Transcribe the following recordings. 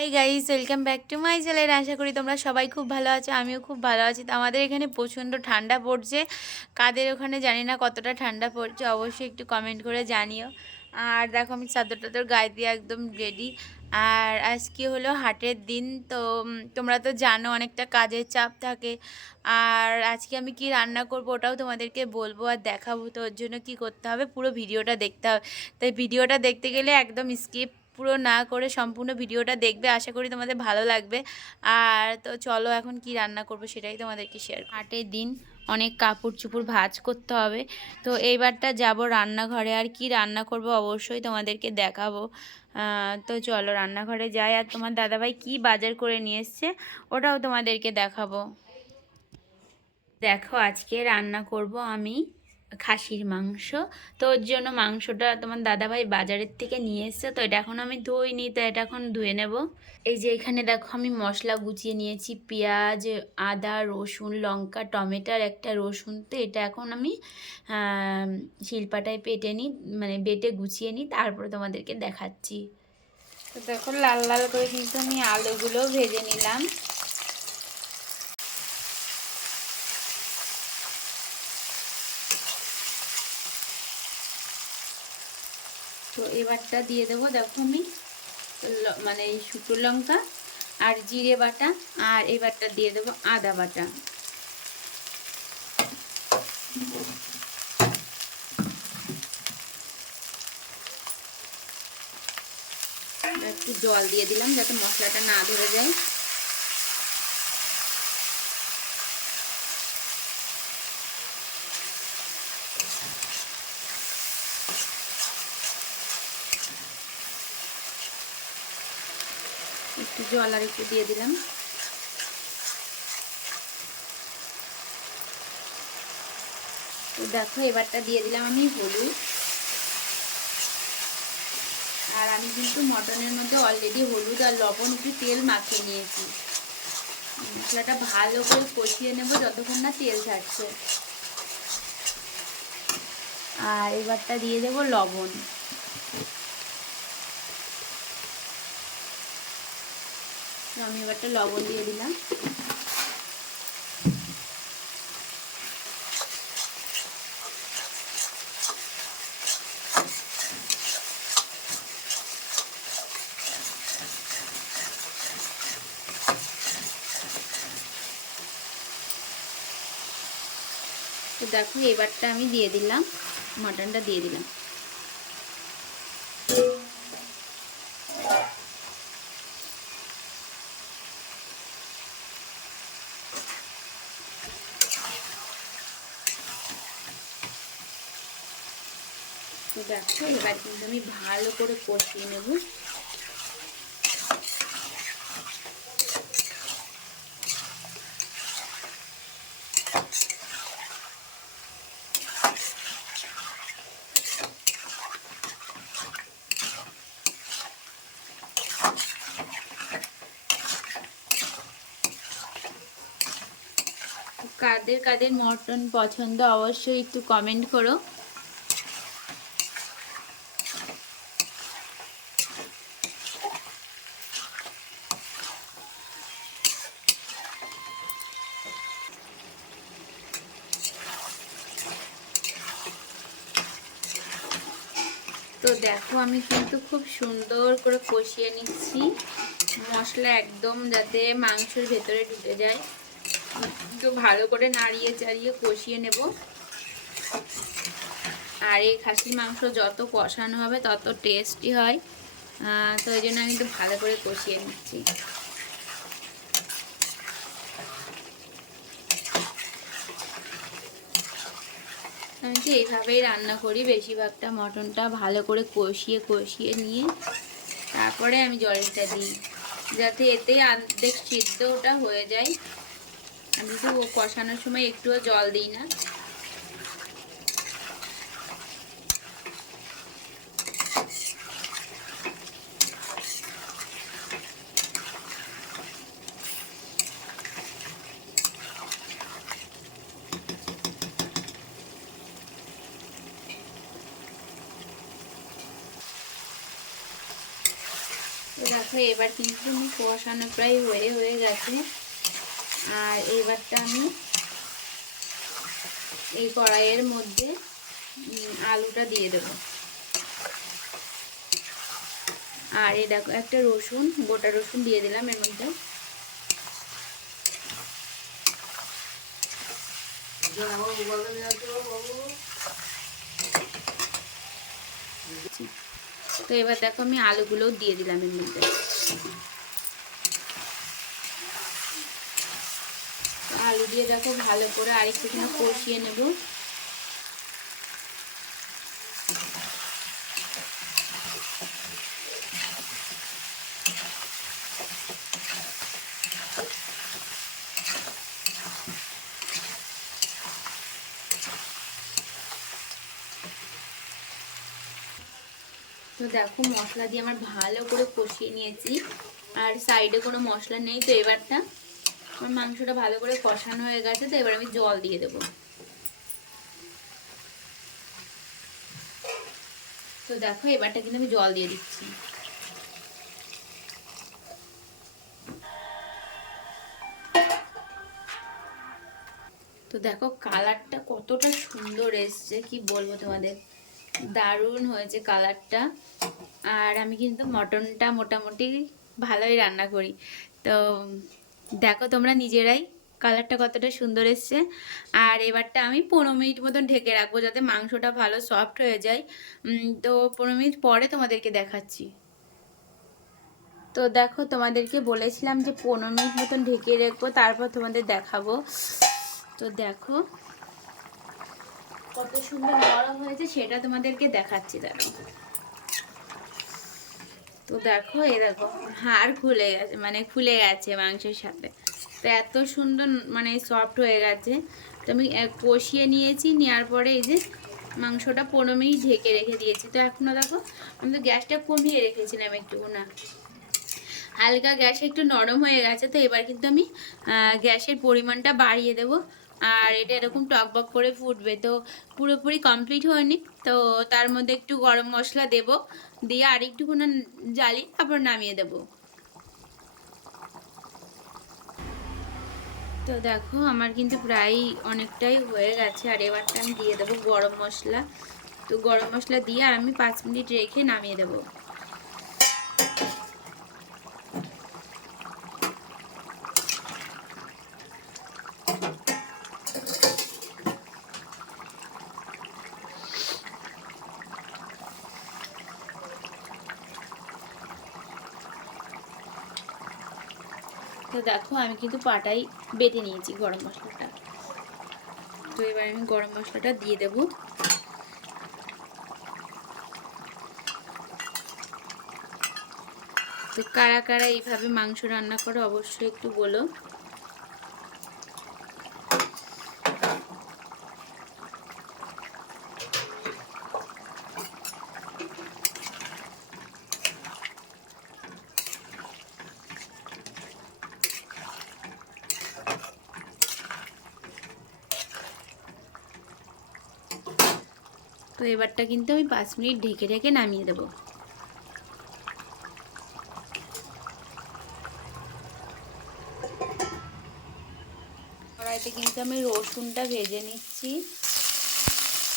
Hi guys welcome back to my channel আশা করি তোমরা সবাই খুব ভালো আছো, আমিও খুব ভালো আছি। তো আমাদের এখানে প্রচণ্ড ঠান্ডা পড়ছে। কাদের ওখানে জানি না কতটা ঠান্ডা পড়ছে, অবশ্যই একটু কমেন্ট করে জানিও। আর দেখো, আমি চাদর টাদর গায়ে দিয়ে একদম রেডি আর আজকে হলো হাটের দিন, তো তোমরা তো জানো অনেকটা কাজের চাপ থাকে। আর আজকে আমি কি রান্না করব ওটাও তোমাদেরকে বলব আর দেখাবো। তো ওর জন্য কি করতে হবে, পুরো ভিডিওটা দেখতে হবে। তাই ভিডিওটা দেখতে গেলে একদম স্কিপ পুরো না করে সম্পূর্ণ ভিডিওটা দেখবে, আশা করি তোমাদের ভালো লাগবে। আর তো চলো এখন কি রান্না করব সেটাই তোমাদেরকে শেয়ার হাটের দিন অনেক কাপড় চুপড় ভাজ করতে হবে। তো এইবারটা যাব রান্নাঘরে। আর কি রান্না করব অবশ্যই তোমাদেরকে দেখাবো। তো চলো রান্নাঘরে যাই। আর তোমার দাদাভাই কি বাজার করে নিয়ে এসছে, ওটাও তোমাদেরকে দেখাবো। দেখো আজকে রান্না করব আমি। খাসির মাংস। তো ওর জন্য মাংসটা তোমার দাদাভাই বাজারের থেকে নিয়ে এসছে। তো এটা এখন আমি ধুইনি, তো এটা এখন ধুয়ে নেব। এই যে এখানে দেখো আমি মশলা গুছিয়ে নিয়েছি, পেঁয়াজ, আদা, রসুন, লঙ্কা টমেটোর একটা রসুন। তো এটা এখন আমি শিলপাটায় পেটে নিই মানে বেটে গুছিয়ে নিই, তারপরে তোমাদেরকে দেখাচ্ছি। তো দেখো লাল লাল করে কিন্তু আমি আলুগুলো ভেজে নিলাম। তো এবারটা দিয়ে দেবো, দেখো আমি মানে এই শুকনো লঙ্কা আর জিরে বাটা আর এবারটা দিয়ে দেবো আদা বাটা। একটু জল দিয়ে দিলাম যাতে মশলাটা না ধরে যায়। একটু জল আর একটু দিয়ে দিলাম। দেখো, এবারটা দিয়ে দিলাম আমি হলুদ। আর আমি কিন্তু মটনের মধ্যে অলরেডি হলুদ আর লবণ একটু তেল মাখিয়ে নিয়েছি। মশলাটা ভালো করে কষিয়ে নেব যতক্ষণ না তেল ছাড়ছে। আর এবারটা দিয়ে দেবো লবণ। তো আমি এবারটা লবণ দিয়ে দিলাম। তো দেখো, এবারটা আমি দিয়ে দিলাম, মাটনটা দিয়ে দিলাম। দেখো, এবার কিন্তু আমি ভালো করে কষিয়ে নেব। কাদের কাদের মটন পছন্দ অবশ্যই একটু কমেন্ট করো। তো দেখো, আমি কিন্তু খুব সুন্দর করে কষিয়ে নিচ্ছি। মশলা একদম যাতে মাংসের ভেতরে ঢুকে যায়। একটু ভালো করে নাড়িয়ে চাড়িয়ে কষিয়ে নেব। আর এই খাসির মাংস যত কষানো হবে, তত টেস্টি হয়। তো ওই জন্য আমি একটু ভালো করে কষিয়ে নিচ্ছি। আমি তো এইভাবেই রান্না করি, বেশিরভাগটা মটনটা ভালো করে কষিয়ে কষিয়ে নিয়ে তারপরে আমি জলটা দিই। যাতে এতে আর্ধেক সিদ্ধ ওটা হয়ে যায়। আমি তো কষানোর সময় একটুও জল দিই না তো দেখো, এবার কিন্তু কষানো প্রায় হয়ে হয়ে গেছে। আর এবারটা আমি এই কড়াইয়ের মধ্যে আলুটা দিয়ে দেবো। আর দেখো, একটা রসুন, গোটা রসুন দিয়ে দিলাম এর মধ্যে। তো এবার দেখো আমি আলুগুলো দিয়ে দিলাম এর মধ্যে। আলু দিয়ে দেখো ভালো করে আরেকটুখানি কষিয়ে নেব। তো দেখো, মশলা দিয়ে আমার ভালো করে কষিয়ে নিয়েছি। আর সাইডে কোনো মশলা নেই, তো এবারটা আমার মাংসটা ভালো করে কষানো হয়ে গেছে, তো এবার আমি জল দিয়ে দেবো। তো দেখো, এবারটা কিন্তু আমি জল দিয়ে দিচ্ছি। তো দেখো কালারটা কতটা সুন্দর এসছে, কি বলব তোমাদের? দারুণ হয়েছে কালারটা। আর আমি কিন্তু মটনটা মোটামুটি ভালোই রান্না করি। তো দেখো তোমরা নিজেরাই কালারটা কতটা সুন্দর এসছে। আর এবারটা আমি পনেরো মিনিট মতন ঢেকে রাখব যাতে মাংসটা ভালো সফট হয়ে যায়। তো পনেরো মিনিট পরে তোমাদেরকে দেখাচ্ছি। তো দেখো তোমাদেরকে বলেছিলাম যে পনেরো মিনিট মতন ঢেকে রাখব, তারপর তোমাদের দেখাবো। তো দেখো কত সুন্দর নরম হয়েছে সেটা তোমাদেরকে দেখাচ্ছি, দেখো। তো দেখো, এই দেখো হাড় খুলে গেছে মানে খুলে গেছে মাংসের সাথে। তো এত সুন্দর মানে সফট হয়ে গেছে। তো আমি কষিয়ে নিয়েছি নেওয়ার পরে এই যে মাংসটা পনেরো মিনিট ঢেকে রেখে দিয়েছি। তো এখনও দেখো, আমি তো গ্যাসটা কমিয়ে রেখেছিলাম একটু না। হালকা গ্যাস একটু নরম হয়ে গেছে, তো এবার কিন্তু আমি গ্যাসের পরিমাণটা বাড়িয়ে দেব। আর এটা এরকম টকবক করে ফুটবে। তো পুরোপুরি কমপ্লিট হয়নি। তো তার মধ্যে একটু গরম মশলা দেব। দিয়ে আর একটুখানি জ্বালি তারপর নামিয়ে দেব। তো দেখো, আমার কিন্তু প্রায় অনেকটাই হয়ে গেছে। আর এবারটা আমি দিয়ে দেবো গরম মশলা। তো গরম মশলা দিয়ে আর আমি পাঁচ মিনিট রেখে নামিয়ে দেবো। তো দেখো, আমি কিন্তু পাটাই বেটে নিয়েছি গরম মশলাটা। তো এবার আমি গরম মশলাটা দিয়ে দেব। তো কারা কারা এইভাবে মাংস রান্না করে অবশ্যই একটু বলো। এবারটা কিন্তু আমি পাঁচ মিনিট ঢেকে ঢেকে নামিয়ে দেবো। কড়াইতে কিন্তু আমি রসুনটা ভেজে নিচ্ছি।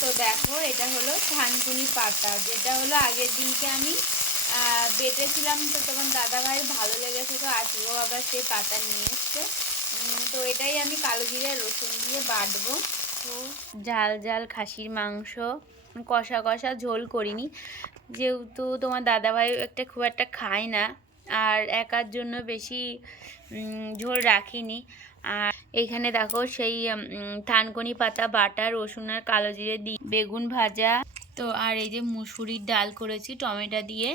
তো দেখো, এটা হলো থানকুনি পাতা, যেটা হলো আগের দিনকে আমি বেটেছিলাম তো তখন দাদাভাই ভালো লেগেছে তো আজকেও আবার সেই পাতা নিয়ে এসছে। তো এটাই আমি কালো জিরে রসুন দিয়ে বাটবো। ঝাল জাল খাসির মাংস। কষা কষা ঝোল করিনি। যেহেতু তোমার দাদাভাই একটা খুব একটা খায় না, আর একার জন্য বেশি ঝোল রাখিনি। আর এইখানে দেখো সেই থানকনি পাতা, বাটা, রসুন আর কালো জিরে দি, বেগুন ভাজা। তো আর এই যে মুসুরির ডাল করেছি টমেটো দিয়ে।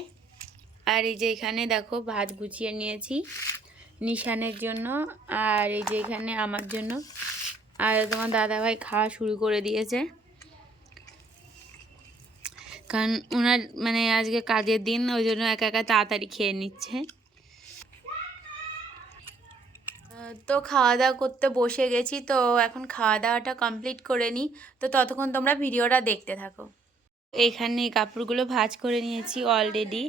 আর এই যে এখানে দেখো ভাত গুছিয়ে নিয়েছি নিশানের জন্য, আর এই যে এখানে আমার জন্য। আর তোমার দাদাভাই খাওয়া শুরু করে দিয়েছে। কারণ ওনার মানে আজকে কাজের দিন ওই জন্য একা একা তাড়াতাড়ি খেয়ে নিচ্ছে। তো খাওয়া দাওয়া করতে বসে গেছি তো এখন খাওয়া দাওয়াটা কমপ্লিট করে নিই। তো ততক্ষণ তোমরা ভিডিওটা দেখতে থাকো। এইখানে কাপড়গুলো ভাজ করে নিয়েছি অলরেডি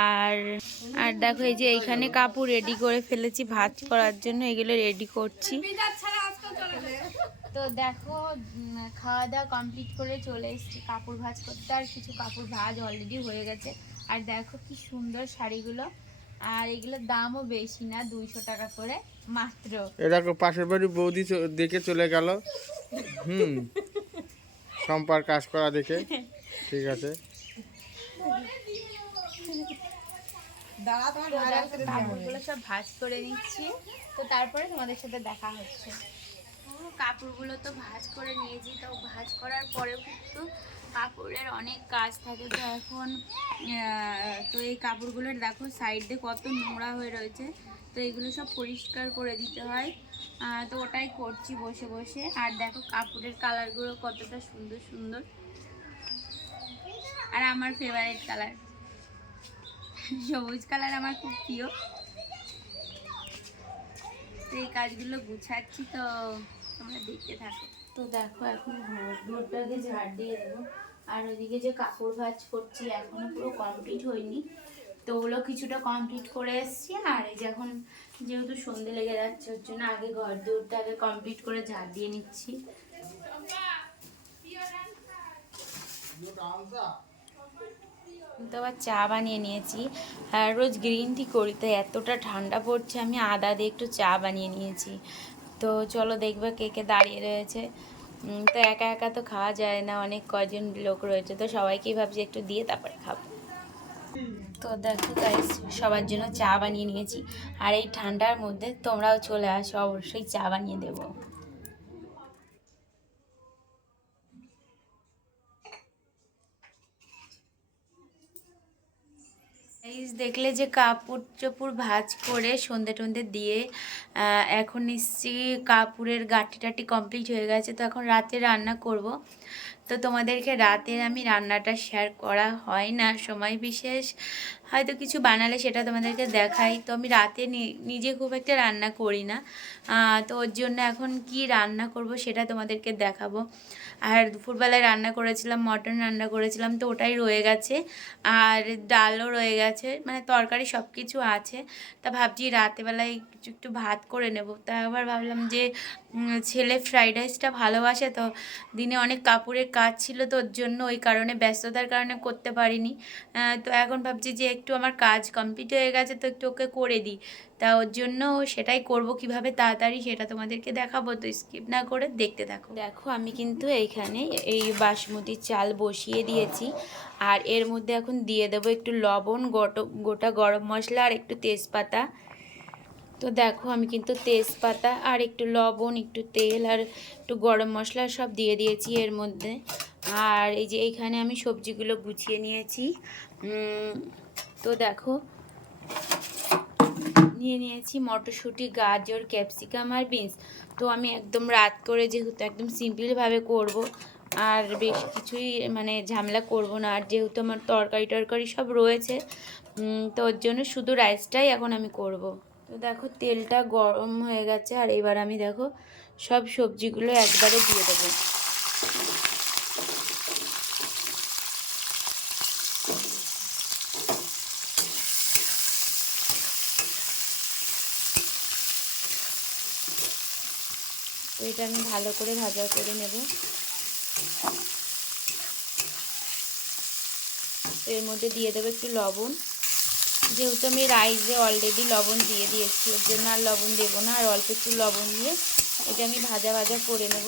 আর আর দেখো এই যে এইখানে কাপড় রেডি করে ফেলেছি ভাজ করার জন্য এগুলো রেডি করছি। তো দেখো খাওয়া দাওয়া কমপ্লিট করে চলে এসেছি। কাপড় ভাজ করতে আর কিছু কাপড় ভাজ অলরেডি হয়ে গেছে। আর দেখো কি সুন্দর শাড়িগুলো। আর এগুলোর দামও বেশি না দুইশো টাকা করে মাত্র। দেখো পাশের বাড়ি বৌদি দেখে চলে গেল। হুম সম্পার কাজ করা দেখে। ঠিক আছে। সব ভাজ করে নিচ্ছি। তো তারপরে তোমাদের সাথে দেখা হচ্ছে। কাপড়গুলো তো ভাজ করে নিয়েছি, তো ভাজ করার পরেও কিন্তু কাপড়ের অনেক কাজ থাকে। তো এখন তো এই কাপড়গুলোর দেখো সাইডে কত নোংরা হয়ে রয়েছে, তো এগুলো সব পরিষ্কার করে দিতে হয়। তো ওটাই করছি বসে বসে। আর দেখো কাপড়ের কালারগুলো কতটা সুন্দর সুন্দর। আর আমার ফেভারিট কালার সবুজ কালার আমার খুব প্রিয়। তো এই কাজগুলো গুছাচ্ছি তো। তোমরা দেখতে থাকো। তো দেখো এখন ঘরটাকে ঝাড় দিয়ে দেবো। আর ওইদিকে যে কাপড় ভাজ করছি, এখনও পুরো কমপ্লিট হয়নি। তো ওগুলো কিছুটা কমপ্লিট করে এসেছি। আর এই যে এখন যেহেতু সন্ধে লেগে যাচ্ছে, ওর জন্য আগে ঘর দৌড়টা আগে কমপ্লিট করে ঝাড় দিয়ে নিচ্ছি। তো আবার চা বানিয়ে নিয়েছি। আর রোজ গ্রিন টি করি, তাই এতটা ঠান্ডা পড়ছে, আমি আদা দিয়ে একটু চা বানিয়ে নিয়েছি। তো চলো দেখবে কে কে দাঁড়িয়ে রয়েছে। তো একা একা তো খাওয়া যায় না, অনেক কজন লোক রয়েছে, তো সবাইকেই ভাবছি একটু দিয়ে তারপরে খাব। তো দেখো তাই সবার জন্য চা বানিয়ে নিয়েছি। আর এই ঠান্ডার মধ্যে তোমরাও চলে আসো, অবশ্যই চা বানিয়ে দেবো। দেখলে যে কাপড় চোপড় ভাজ করে সন্ধে টন্ধে দিয়ে এখন নিশ্চয়ই কাপড়ের গাঁটি টাটি কমপ্লিট হয়ে গেছে। তো এখন রাতে রান্না করব। তো তোমাদেরকে রাতের আমি রান্নাটা শেয়ার করা হয় না, সময় বিশেষ। হয়তো কিছু বানালে সেটা তোমাদেরকে দেখাই। তো আমি রাতে নিজে খুব একটা রান্না করি না। তো ওর জন্য এখন কি রান্না করব সেটা তোমাদেরকে দেখাবো। আর দুপুরবেলায় রান্না করেছিলাম, মটন রান্না করেছিলাম, তো ওটাই রয়ে গেছে। আর ডালও রয়ে গেছে মানে তরকারি সব কিছু আছে। তা ভাবছি রাতেবেলায় কিছু একটু ভাত করে নেব। তা আবার ভাবলাম যে ছেলে ফ্রাইড রাইসটা ভালোবাসে তো, দিনে অনেক কাপড়ের কাজ ছিল তো ওর জন্য ওই কারণে ব্যস্ততার কারণে করতে পারিনি। তো এখন ভাবছি যে একটু আমার কাজ কমপ্লিট হয়ে গেছে তো একটু ওকে করে দিই। তা ওর জন্য সেটাই করব কীভাবে তাড়াতাড়ি সেটা তোমাদেরকে দেখাবো, তো স্কিপ না করে দেখতে থাকো। দেখো, আমি কিন্তু এইখানে এই বাসমতি চাল বসিয়ে দিয়েছি। আর এর মধ্যে এখন দিয়ে দেবো একটু লবণ, গোটো, গোটা গরম মশলা আর একটু তেজপাতা। তো দেখো আমি কিন্তু তেজপাতা আর একটু লবণ, একটু তেল আর একটু গরম মশলা সব দিয়ে দিয়েছি এর মধ্যে। আর এই যে এইখানে আমি সবজিগুলো গুছিয়ে নিয়েছি। তো দেখো, নিয়ে নিয়েছি মটরশুঁটি, গাজর, ক্যাপসিকাম আর বিনস। তো আমি একদম রাত করে যেহেতু একদম সিম্পলভাবে করব, আর বেশ কিছুই মানে ঝামেলা করব না। আর যেহেতু আমার তরকারি টরকারি সব রয়েছে তো ওর জন্য শুধু রাইসটাই এখন আমি করব। তো দেখো তেলটা গরম হয়ে গেছে, আর এবার আমি দেখো সব সবজিগুলো একবারে দিয়ে দেবো। এটা আমি ভালো করে ভাজা করে নেব। এর মধ্যে দিয়ে দেবো একটু লবণ। যেহেতু আমি রাইসে অলরেডি লবণ দিয়ে দিয়েছি ওর জন্য আর লবণ দেবো না আর অল্প একটু লবণ দিয়ে এটা আমি ভাজা ভাজা করে নেব।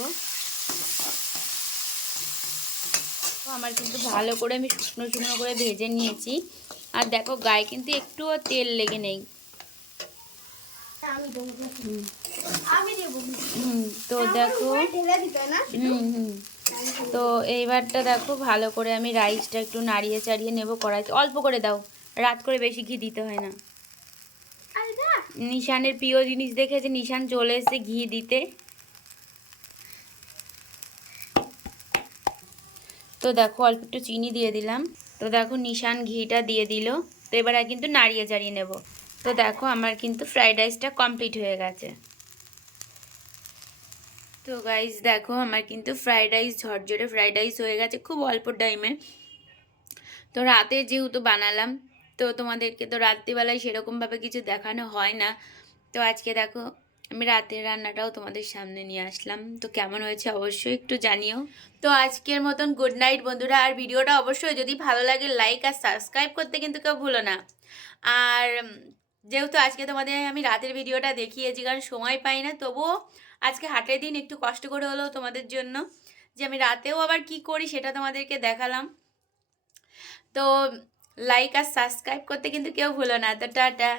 তো আমার কিন্তু ভালো করে আমি শুকনো শুকনো করে ভেজে নিয়েছি। আর দেখো গায়ে কিন্তু একটুও তেল লেগে নেই। তো দেখো হুম হুম। তো এইবারটা দেখো ভালো করে আমি রাইসটা একটু নাড়িয়ে চাড়িয়ে নেব কড়াইতে। অল্প করে দাও। রাত করে বেশি ঘি দিতে হয় না। নিশানের প্রিয় জিনিস দেখেছে, নিশান চলে এসে ঘি দিতে। তো দেখো, অল্প একটু চিনি দিয়ে দিলাম। তো দেখো, নিশান ঘিটা দিয়ে দিল। তো এবার আর কিন্তু নাড়িয়ে চাড়িয়ে নেব। তো দেখো, আমার কিন্তু ফ্রাইড রাইসটা কমপ্লিট হয়ে গেছে। তো গাইস দেখো, আমার কিন্তু ফ্রাইড রাইস ঝরঝরে ফ্রাইড রাইস হয়ে গেছে, খুব অল্প টাইমে তো রাতে যেহেতু বানালাম তো তোমাদেরকে তো রাত্রিবেলায় সেরকমভাবে কিছু দেখানো হয় না। তো আজকে দেখো, আমি রাতের রান্নাটাও তোমাদের সামনে নিয়ে আসলাম। তো কেমন হয়েছে অবশ্যই একটু জানিও। তো আজকের মতন গুড নাইট বন্ধুরা, আর ভিডিওটা অবশ্যই যদি ভালো লাগে লাইক আর সাবস্ক্রাইব করতে কিন্তু কেউ ভুলো না। আর যেহেতু আজকে তোমাদের আমি রাতের ভিডিওটা দেখিয়েছি, কারণ সময় পাই না, তবুও আজকে হাটের দিন একটু কষ্ট করে হলেও তোমাদের জন্য যে আমি রাতেও আবার কি করি সেটা তোমাদেরকে দেখালাম। তো লাইক আর সাবস্ক্রাইব করতে কিন্তু কেউ ভুলো না। তো টাটা।